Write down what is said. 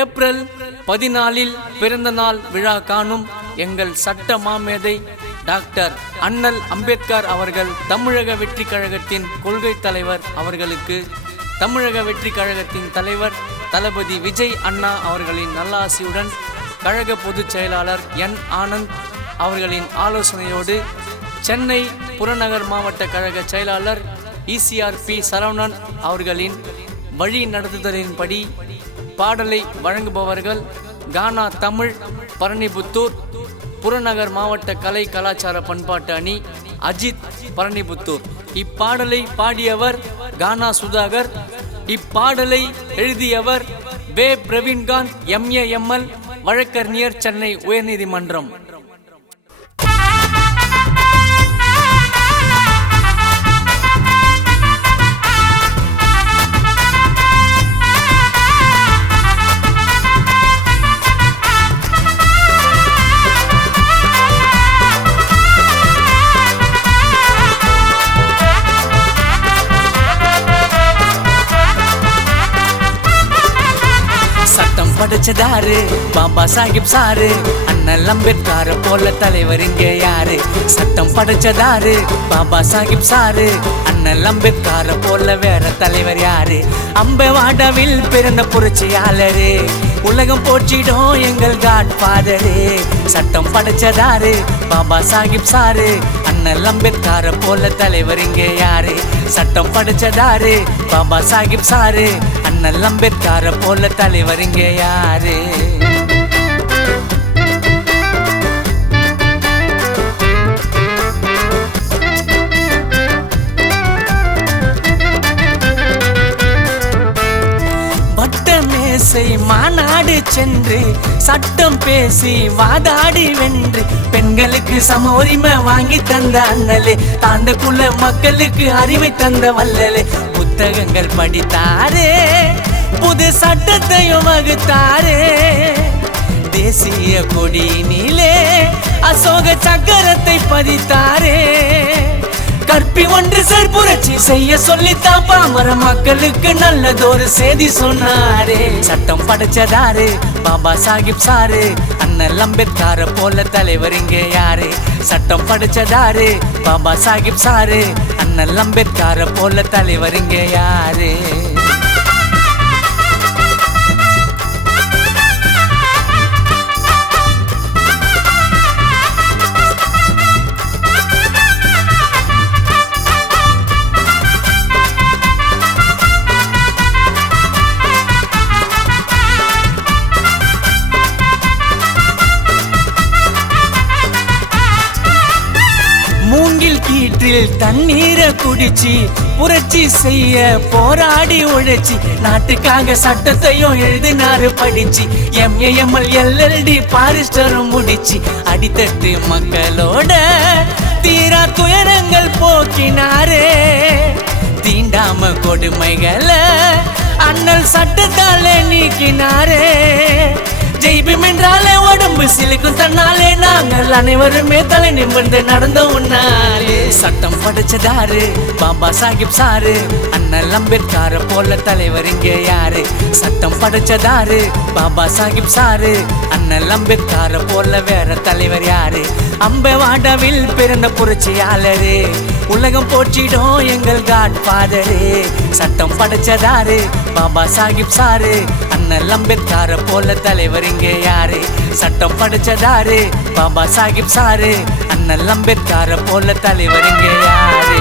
April 14 பிறந்த நாள் விழா காணும் எங்கள் சட்ட மாமேதை டாக்டர் அண்ணல் அம்பேத்கர் அவர்கள் தமிழக வெற்றி கழகத்தின் கொள்கை தலைவர் அவர்களுக்கு தமிழக வெற்றி கழகத்தின் தலைவர் தளபதி விஜய் அண்ணா அவர்களின் நல்லாசியுடன் கழக பொதுச் செயலாளர் என் ஆனந்த் அவர்களின் ஆலோசனையோடு சென்னை புறநகர் மாவட்ட கழக செயலாளர் ECRP சரவணன் அவர்களின் வழி நடத்துதலின்படி பாடலை வழங்குபவர்கள் கானா தமிழ் பரணிபுத்தூர், புறநகர் மாவட்ட கலை கலாச்சார பண்பாட்டு அணி அஜித் பரணிபுத்தூர். இப்பாடலை பாடியவர் கானா சுதாகர். இப்பாடலை எழுதியவர் வே பிரவீன்காந்த் MAML வழக்கறிஞர், சென்னை உயர்நீதிமன்றம். சட்டம் படைச்சதாரு பாபா சாஹிப் சாரு, அண்ணல் அம்பேத்கர் போல தலைவர் இங்கே யாரு? சட்டம் படைச்சதாரு பாபா சாஹிப் சாரு, அண்ணல் அம்பேத்கர் போல வேற தலைவர் யாரு? அம்பேவாடாவில் பிறந்த புரட்சியாளரு, உலகம் போற்றிடும் எங்கள் காட் ஃபாதரு. சட்டம் படைச்சதாரு பாபா சாஹிப் சாரு, அண்ணல் அம்பேத்கர் போல தலைவர் இங்கே யாரு? சட்டம் படைச்சதாரு பாபா சாஹிப் சாரு, அண்ணல் அம்பேத்கர் போல தலைவர் இங்கே யாரு? வட்டமேசை மாநாடு சென்று சட்டம் பேசி வாதாடி வென்று பெண்களுக்கு சம உரிமை வாங்கி தந்த அண்ணலே, தாண்ட குல மக்களுக்கு அறிவை தந்த வல்லலே. புத்தகங்கள் படித்தாரே, புது சட்டத்தையும் வகுத்தாரே, தேசிய கொடியினிலே அசோக சக்கரத்தை பதித்தாரே. கற்பி ஒன்று சார் புரட்சி செய்ய சொல்லித்தான் பாமர மக்களுக்கு நல்லதொரு செய்தி சொன்னாரே. சட்டம் படைச்சதாரு பாபா சாஹிப் சாரு, அண்ணல் அம்பேத்கர் போல தலைவர் இங்கே யாரு? சட்டம் படைச்சதாரு பாபா சாஹிப் சாரு, அண்ணல் அம்பேத்கர் போல தலைவர் இங்கே யாரு? மூங்கில் கீற்றில் தண்ணீரை குடிச்சு புரட்சி செய்ய போராடி உழைச்சி நாட்டுக்காக சட்டத்தையும் எழுதினாரு படிச்சு. MAML LLD பாரிஸ்டரும் முடிச்சு அடித்தட்டு மக்களோட தீரா துயரங்கள் போக்கினாரே. தீண்டாம கொடுமைகளை அண்ணல் சட்டத்தாலே நீக்கினாரே. ஜெய்பீம் என்றாலே உடம்பு சிலிக்கும் தன்னாலே, நாங்கள் அனைவருமே தலை நிமிர்ந்து நடந்த உன்னாலே. சட்டம் படைச்சதாரு பாபா சாஹிப் சாரு, அண்ணல் அம்பேத்கர் போல தலைவர் இங்கே யாரு? சட்டம் படைச்சதாரு பாபா சாஹிப் சாரு, அண்ணல் அம்பேத்கர் போல வேற தலைவர் யாரு? அம்பேவாடாவில் பிறந்த புரட்சியாளரு, உலகம் போற்றிடும் எங்கள் காட் ஃபாதரு. சட்டம் படைச்சதாரு பாபா சாஹிப் சாரு, அண்ணல் அம்பேத்கர் போல தலைவர் இங்கே யாரு? சட்டம் படைச்சதாரு பாபா சாஹிப் சாரு, அண்ணல் அம்பேத்கர் போல தலைவர் இங்கே யாரு?